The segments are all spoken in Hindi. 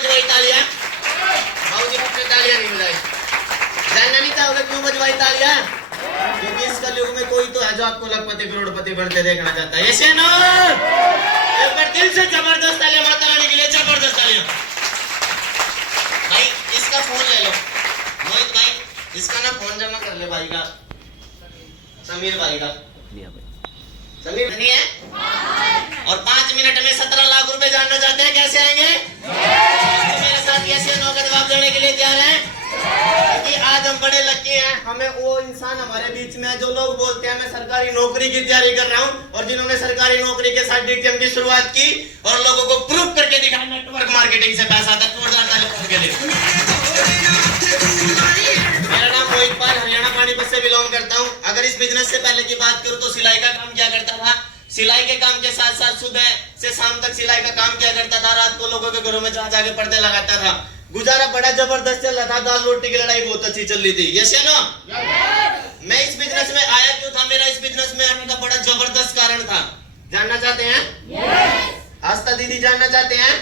बजवाई तालियां? बाबूजी मुझसे तालियां नहीं बजाई। जानना नहीं चाहोगे क्यों बजवाई तालियां? क्योंकि इस कलयुग में कोई तो है जो आपको लखपति करोड़पति बनते देखना चाहता है। यस या नो? एक बार दिल से जबरदस्त तालियां माता रानी के लिए, जबरदस्त तालियां। भाई इसका फोन ले लो मोहित भाई, इसका ना फोन जमा कर ले भाई का, समीर भाई का। समीर नहीं है? और 5 मिनट में 17 लाख रुपए जानना चाहते हैं कैसे आएंगे? मेरे साथ यस या नो का जवाब देने के लिए तैयार हैं? क्योंकि आज हम बड़े लकी हैं, हमें वो इंसान हमारे बीच में है जो लोग बोलते हैं मैं सरकारी नौकरी की तैयारी कर रहा हूं, और जिन्होंने सरकारी नौकरी के साथ डीटीएम की शुरुआत की और लोगों को प्रूफ करके दिखाया नेटवर्क मार्केटिंग से पैसा आता है। जोरदार तालियां के लिए। मेरा नाम मोहित पाल, हरियाणा पानीपत से बिलोंग करता हूं। अगर इस बिजनेस से पहले की बात करूं तो सिलाई का काम किया करता था। सिलाई के काम के साथ साथ सुबह से शाम तक सिलाई का काम किया करता था। रात को लोगों के घरों में जा जाके पर्दे लगाता था। गुजारा बड़ा जबरदस्त चल रहा था, दाल रोटी की लड़ाई बहुत अच्छी चल रही थी। यस या नो? मैं इस बिजनेस में आया क्यों था? मेरा इस बिजनेस में आने का बड़ा जबरदस्त कारण था। जानना चाहते हैं? आस्था दीदी जानना चाहते हैं?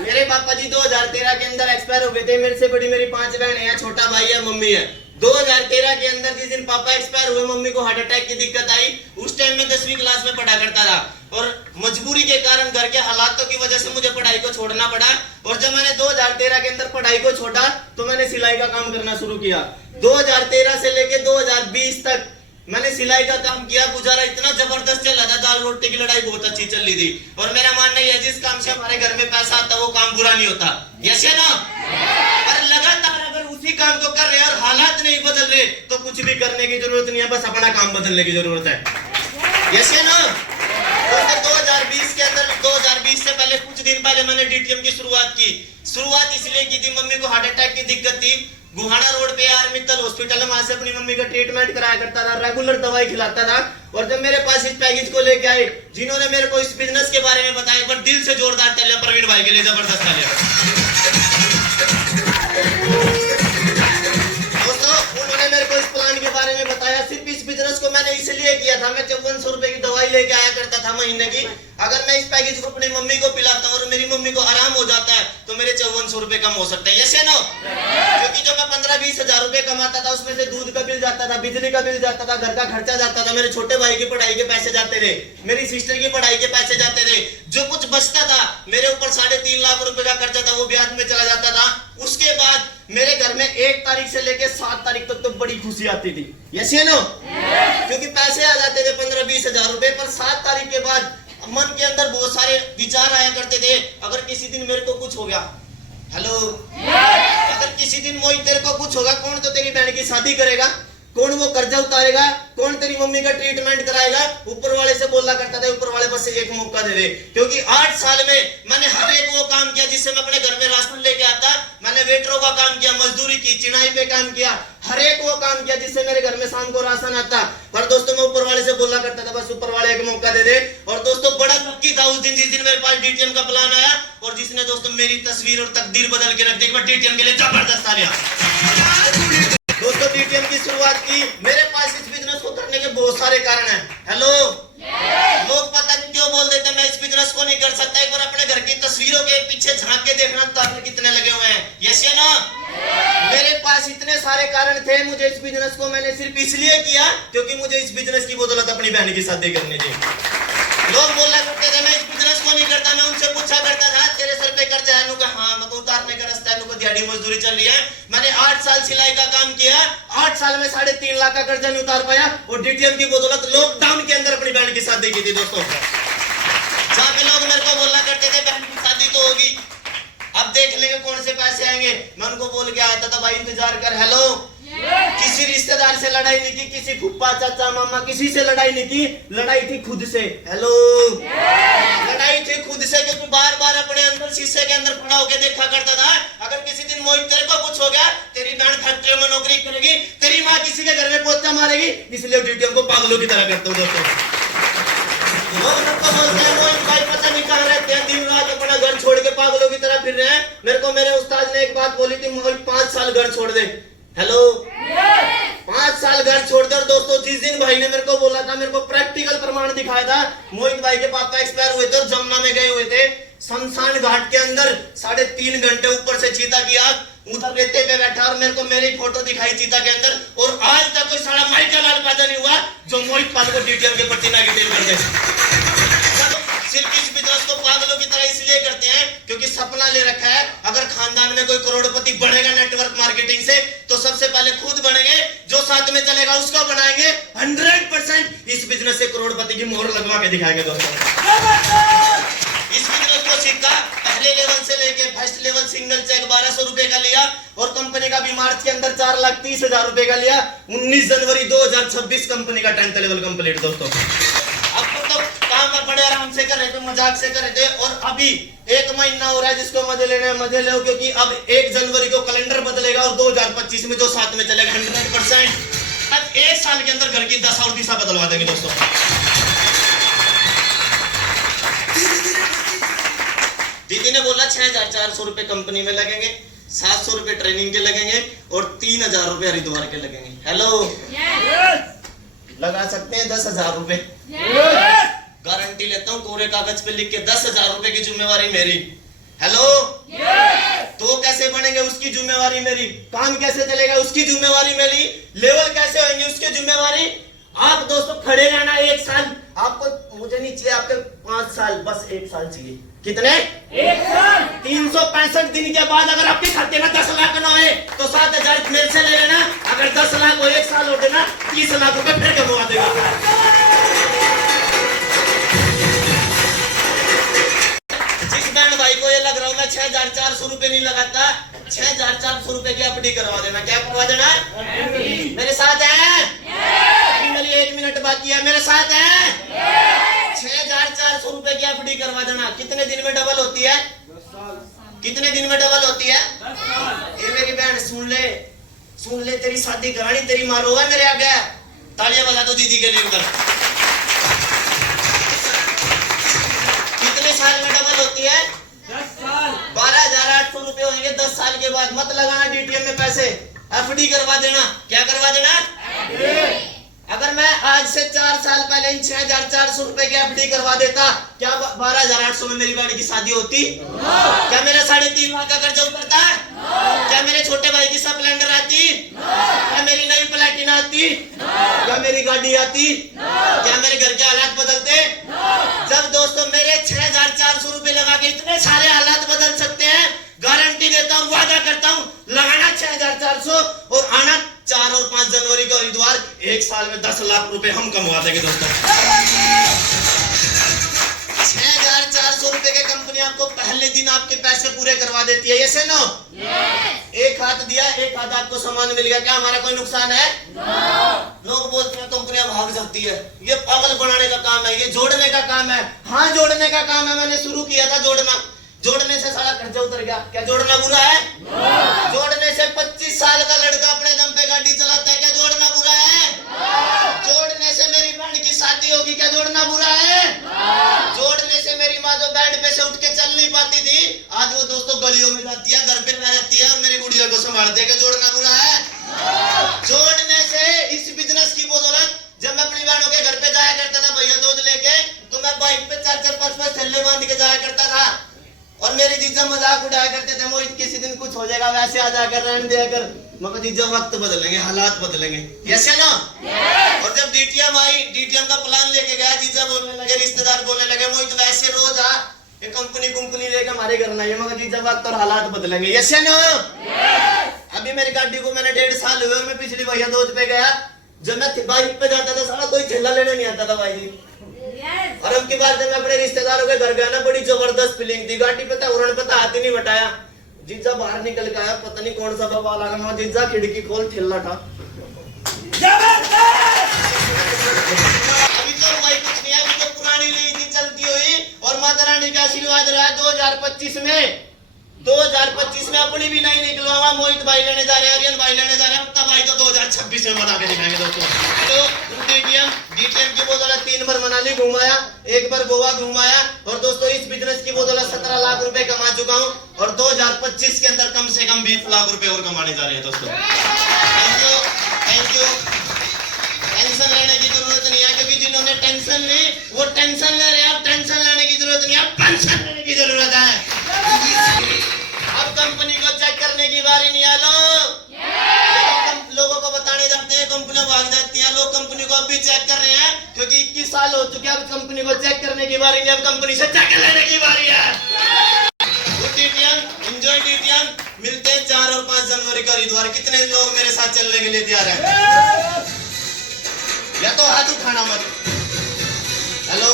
मेरे पापा जी 2013 के अंदर एक्सपायर हो गए थे। मेरे से बड़ी मेरी 5 बहनें हैं, छोटा भाई है, मम्मी है। 2013 के अंदर जिस दिन पापा एक्सपायर हुए, मम्मी को हार्ट अटैक की दिक्कत आई। उस टाइम में 10वीं क्लास में पढ़ा करता था और मजबूरी के कारण, घर के हालातों की वजह से मुझे पढ़ाई को छोड़ना पड़ा। और जब मैंने 2013 के अंदर पढ़ाई को छोड़ा तो मैंने सिलाई का काम करना शुरू किया। 2013 से लेके 2020 तक मैंने सिलाई का काम किया। गुजारा इतना जबरदस्त चल रहा था, दाल रोटी की लड़ाई बहुत अच्छी चल रही थी। और मेरा मानना यह है जिस काम से हमारे घर में पैसा आता वो काम बुरा नहीं होता। यस या नो? पर लगातार अगर उसी काम को कर रहे हैं और हालात नहीं बदल रहे तो कुछ भी करने की जरूरत नहीं है, बस अपना काम बदलने की जरूरत है। यस या नो? 2020 के अंदर, 2020 से पहले कुछ दिन पहले मैंने डीटीएम की शुरुआत की। शुरुआत इसलिए की थी, मम्मी को हार्ट अटैक की दिक्कत थी। गुहाना रोड पे आर मित्तल हॉस्पिटल में वहां से अपनी मम्मी का ट्रीटमेंट कराया करता था, रेगुलर दवाई खिलाता था। और जब मेरे पास इस पैकेज को लेके आए, जिन्होंने मेरे को इस बिजनेस के बारे में बताया, एक बार दिल से जोरदार तालियां प्रवीण भाई के लिए, जबरदस्त तालियां। दोस्तों उन्होंने मेरे को इस प्लान के बारे में बताया। सिर्फ इस बिजनेस को मैंने इसलिए किया था, मैं 5400 रुपए की दवाई लेके आया करता था महीने की। अगर मैं इस पैकेज को अपनी मम्मी को पिलाता हूँ और मेरी मम्मी को आराम हो जाता है तो मेरे 5400 रुपए कम हो सकते हैं। यस या नो? क्योंकि जो मैं 15-20 हजार रुपए कमाता था उसमें से दूध का बिल जाता था, बिजली का बिल जाता था, घर का खर्चा जाता था, मेरे छोटे भाई की पढ़ाई के पैसे जाते थे, मेरी सिस्टर की पढ़ाई के पैसे जाते थे। जो कुछ बचता था मेरे ऊपर 3.5 लाख रुपए का खर्चा था, वो ब्याज में चला जाता था। उसके बाद मेरे घर में 1 तारीख से लेके 7 तारीख तक तो बड़ी खुशी आती थी। यस या नो? क्योंकि पैसे आ जाते थे 15-20 हजार रुपए। पर 7 तारीख के बाद मन के अंदर बहुत सारे विचार आया करते थे। अगर किसी दिन मेरे को कुछ हो गया, हेलो, अगर किसी दिन मोहित तेरे को कुछ होगा, कौन तो तेरी बहन की शादी करेगा, कौन वो कर्जा उतारेगा, कौन तेरी मम्मी का ट्रीटमेंट कराएगा? ऊपर वाले से बोला करता था, ऊपर वाले बस एक मौका दे दे। क्योंकि 8 साल में मैंने हर एक वो काम किया जिससे मैं अपने घर में राशन लेके आता। मैंने वेटरों का काम किया, मजदूरी की, चिनाई पे काम किया, हर एक वो काम किया जिससे मेरे घर में शाम को राशन आता। पर दोस्तों मैं ऊपर वाले से बोला करता था, बस ऊपर वाले एक मौका दे दे। और दोस्तों बड़ा लकी था उस दिन जिस दिन मेरे पास डीटीएम का प्लान आया और जिसने दोस्तों मेरी तस्वीर और तकदीर बदल के रख दी। एक बार डीटीएम के लिए जबरदस्त तालियां। दोस्तों डीटीएम की शुरुआत की। मेरे पास इस बिजनेस को करने के बहुत सारे कारण हैं। हेलो, लोग पता नहीं क्यों बोल देते मैं इस बिजनेस को नहीं कर सकता। एक बार अपने घर की तस्वीरों के पीछे झांक के देखना ताकि कितने लगे हुए हैं। यस या नो? मेरे पास इतने सारे कारण थे। मुझे इस बिजनेस को मैंने सिर्फ इसलिए किया क्योंकि मुझे इस बिजनेस की बदौलत अपनी बहन की शादी करनी थी। लोग बोला करते थे मैं इस बिजनेस को नहीं करता। मैं उनसे पूछा करता था तेरे सर पे कर्जा है? नुका हाँ, मैं उतारने का रास्ता है, नुका दिहाड़ी मजदूरी चल रही है। मैंने 8 साल सिलाई का काम किया, 8 साल में 3.5 लाख का कर्जा नहीं उतार पाया और डीटीएम की बदौलत लॉकडाउन के अंदर अपनी बहन की शादी की थी। दोस्तों जहाँ पे लोग मेरे को बोला करते थे बहन की शादी तो होगी, अब देख लेंगे कौन से पैसे आएंगे, मैं उनको बोल के आता था भाई इंतजार कर। हेलो, किसी रिश्तेदार से लड़ाई नहीं की, किसी फूफा चाचा मामा किसी से लड़ाई नहीं की, लड़ाई थी खुद से। हेलो, लड़ाई थी खुद से क्योंकि बार बार अपने अंदर शीशे के अंदर खड़ा होकर देखा करता था। अगर किसी दिन मोहित तेरे को कुछ हो गया, तेरी बहन फैक्ट्री में नौकरी करेगी, तेरी माँ किसी के घर में पोछा मारेगी, इसलिए डीटीएम को पागलों की तरह करते हो। दोस्तों लोग सबको बोलते हैं मोहित भाई पता नहीं कहाँ रहते हैं, दिन रात अपना घर छोड़ के पागलों की तरह फिर रहे हैं। मेरे को मेरे उस्ताद ने एक बात बोली थी, मोहित 5 साल घर छोड़ दे। हेलो, 5 साल घर छोड़ दे। और दोस्तों जिस दिन भाई ने मेरे को बोला था, मेरे को प्रैक्टिकल प्रमाण दिखाया था। मोहित भाई के पापा एक्सपायर हुए थे और जमुना में गए हुए थे। शमशान घाट के अंदर 3.5 घंटे ऊपर से चीता की आग, उधर रेते पे बैठा और मेरे को मेरी फोटो दिखाई चीता के अंदर, और आज तक कोई साला माइकल लाल पैदा नहीं हुआ जो मोहित पाल को डीटीएम के प्रति नेगेटिव कर दे। सिर्फ इस बिजनेस को पागलों की तरह इसलिए करते हैं क्योंकि सपना ले रखा है अगर खानदान में कोई करोड़पति बढ़ेगा नेटवर्क मार्केटिंग से तो सबसे पहले खुद बनेंगे, जो साथ में चलेगा उसको बनाएंगे। 100% इस बिजनेस से करोड़पति की मोहर लगवा के दिखाएंगे दोस्तों। इस बिजनेस को सीखा, पहले लेवल से लेके फर्स्ट लेवल सिंगल चेक 1200 रुपए का लिया और कंपनी का भी मार्च के अंदर 4,30,000 रुपए का लिया। 19 जनवरी 2026 कंपनी का 10th लेवल कंप्लीट दोस्तों। अब तो काम पर बड़े आराम से कर रहे थे, मजाक से कर रहे थे, और अभी 1 महीना हो रहा है जिसको मजे लेने हैं मजे लो, क्योंकि अब 1 जनवरी को कैलेंडर बदलेगा और 2025 में जो साथ में चलेगा 100%। अब 1 साल के अंदर घर की 10 और दिशा बदलवा देंगे दोस्तों। दीदी ने बोला 6,400 रुपए कंपनी में लगेंगे, 700 रुपए ट्रेनिंग के लगेंगे और 3,000 रुपए हरिद्वार के लगेंगे। हेलो लगा सकते हैं 10,000 रुपए। गारंटी लेता हूं कोरे कागज पे लिख के 10,000 रुपए की जिम्मेवारी मेरी। हेलो तो कैसे बनेंगे उसकी जिम्मेवारी मेरी, काम कैसे चलेगा उसकी जिम्मेवारी मेरी, लेवल कैसे होंगे उसकी जिम्मेवारी। आप दोस्तों खड़े रहना 1 साल, आपको मुझे नहीं चाहिए आपके 5 साल, बस 1 साल चाहिए। कितने? 1 साल। 365 दिन के बाद अगर आपके खाते में 10 लाख ना हो तो 7,000 मेरे से ले लेना। अगर 10 लाख हो 1 साल हो देना 30 लाख रुपए फिर कमवा देगा। जिस बैंड भाई को ये लग रहा हूं मैं 6,400 रुपए नहीं लगाता, 6,400 रुपए की एफडी करवा देना। क्या करवा देना? मेरे साथ है? 1 मिनट बाकी है, मेरे साथ है? 6,400 रुपए की एफडी करवा देना। कितने दिन में डबल होती है? 10 साल। कितने दिन में डबल होती है? 10 साल। ये मेरी बहन सुन ले, तेरी शादी करानी तेरी माँ रोगा मेरे आगे। तालियां बजा दो दीदी के लिए उधर। कितने साल में डबल होती है? 10 साल। 12,800 रुपए होंगे 10 साल के बाद। मत लगाना डीटीएम में पैसे, एफडी करवा देना। क्या करवा देना? अगर मैं आज से 4 साल पहले इन 6,400 रुपए की एफडी करवा देता, क्या 12,800 में मेरी बहन की शादी होती? क्या मेरा 3.5 लाख का कर्जा उतरता? क्या मेरे छोटे भाई की स्प्लेंडर आती? क्या मेरी नई प्लैटिना आती? क्या मेरी गाड़ी आती? क्या मेरे घर के हालात बदलते? जब दोस्तों मेरे 6,400 रुपए लगा के इतने सारे हालात बदल सकते हैं, गारंटी देता हूँ, वादा करता हूँ, लगाना 6,400 और आना 4 और 5 जनवरी को हरिद्वार। 1 साल में 10 लाख रुपए हम कमवा देंगे दोस्तों। 6,400 रुपए की कंपनी आपको पहले दिन आपके पैसे पूरे करवा देती है। Yes no? एक हाथ दिया, एक हाथ आपको सामान मिल गया, क्या हमारा कोई नुकसान है? लोग बोलते हैं कंपनियां भाग जाती है, ये पागल बनाने का काम है, ये जोड़ने का काम है। हाँ जोड़ने का काम है, मैंने शुरू किया था जोड़ने से सारा कर्जा उतर गया। क्या जोड़ना बुरा है? जोड़ने से 25 साल का लड़का अपने दम पे गाड़ी चलाता है, क्या जोड़ना बुरा है? जोड़ने से मेरी बहन की शादी होगी, क्या जोड़ना बुरा है? जोड़ने से मेरी माँ जो बेड पे से उठ के चल नहीं पाती थी, आज वो दोस्तों गलियों में जाती है, घर पे रहती है और मेरी गुड़िया को संभालती है, क्या जोड़ना बुरा है? जोड़ने से इस बिजनेस की बदौलत जब मैं अपनी बहनों के घर पे जाया करता था भैया दूध लेके, तो मैं बाइक पे 4-4, 5-5 थैले बांध के जाया करता था और मेरी जीजा मजाक उड़ाया करते थे, मोहित किसी दिन कुछ हो जाएगा वैसे आ जाकर रहने दिया कर। मगर जीजा वक्त बदलेंगे, हालात बदलेंगे। यस या नो? और जब डीटीएम आई, डीटीएम का प्लान लेके गया, जीजा बोलने लगे, रिश्तेदार बोलने लगे, मोहित वैसे रोज आ ये कंपनी लेके हमारे घर ना, ये मगर जीजा वक्त और हालात बदलेंगे। यस या नो? अभी मेरी गाड़ी को मैंने 1.5 साल हुए और मैं पिछली भैया दूध पे गया, जब मैं बाइक पे जाता था सारा कोई ठेला लेने नहीं आता था भाई जी। और अब की बार जब मैं अपने रिश्तेदारों के घर गया ना, बड़ी जबरदस्त फीलिंग थी। गाड़ी पे था उड़न पे हाथ ही नहीं बटाया, जीजा बाहर निकल के आया, पता नहीं कौन सा बाबा लगा, मैं जीजा खिड़की खोल ठेला था। अभी तो भाई कुछ नहीं है, अभी तो पुरानी नीति चलती हुई और माता रानी का आशीर्वाद रहा 2025 में। 2025 में अपनी भी नहीं निकलवाऊंगा, मोहित भाई लेने जा रहे हैं, आर्यन भाई लेने जा रहे हैं, तब भाई तो 2026 में बता के दिखाएंगे दोस्तों। तो डीटीएम की बदौलत 3 बार मनाली घुमाया, 1 बार गोवा घुमाया और दोस्तों इस बिजनेस की बदौलत 17 लाख रुपए कमा चुका हूं और 2025 के अंदर कम से कम 20 लाख रुपए और कमाने जा रहे हैं दोस्तों। Thank you. टेंशन लेने की जरूरत नहीं है, क्योंकि जिन्होंने टेंशन ली वो टेंशन ले रहे हैं, अब टेंशन लेने की जरूरत नहीं, अब पेंशन लेने की जरूरत है। अब कंपनी को चेक करने की बारी नहीं है। लोगों को बताने जाते हैं, कंपनियां भाग जाती हैं, लोग कंपनी को अब भी चेक कर रहे हैं क्योंकि 21 साल हो चुके हैं। अब कंपनी को चेक करने की बारी नहीं, अब कंपनी से चेक लेने की बारी है। Good DTM, enjoy DTM. मिलते हैं 4 और 5 जनवरी का हरिद्वार। कितने लोग मेरे साथ चलने के लिए तैयार हैं? या तो हाथ उठाना मत, हेलो,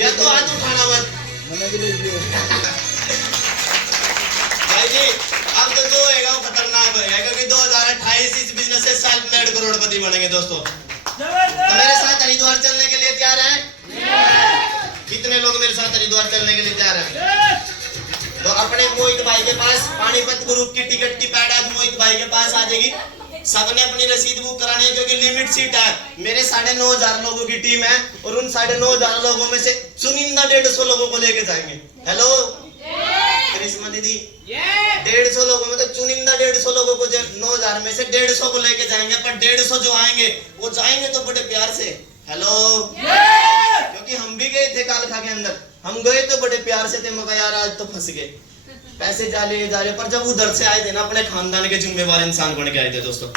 या तो हाथ उठाना मत भाई जी। अब तो जो होएगा वो खतरनाक होएगा क्योंकि 2028 इस बिजनेस से सेल्फ मेड करोड़पति बनेंगे दोस्तों। तो मेरे साथ हरिद्वार चलने के लिए तैयार हैं? कितने लोग मेरे साथ हरिद्वार चलने के लिए तैयार हैं? तो अपने मोहित भाई के पास पानीपत ग्रुप की टिकट की पैड आज मोहित भाई के पास आ जाएगी। सबने अपनी रसीद बुक करानी है क्योंकि लिमिट सीट है। मेरे 9,500 लोगों की टीम है और उन 9,500 लोगों में से चुनिंदा 150 लोगों को लेके जाएंगे। हेलो करिश्मा दीदी, 150 लोगों में तो चुनिंदा 150 लोगों को 9,000 में से 150 को लेके जाएंगे। पर 150 जो आएंगे वो जाएंगे तो बड़े प्यार से। हेलो क्योंकि हम भी गए थे कालखा के अंदर, हम गए तो बड़े प्यार से थे। मगर यार आज तो फंस गए, पैसे जा रहे पर जब उधर से आए थे ना अपने खानदान के जिम्मेवार इंसान बन के आए थे दोस्तों।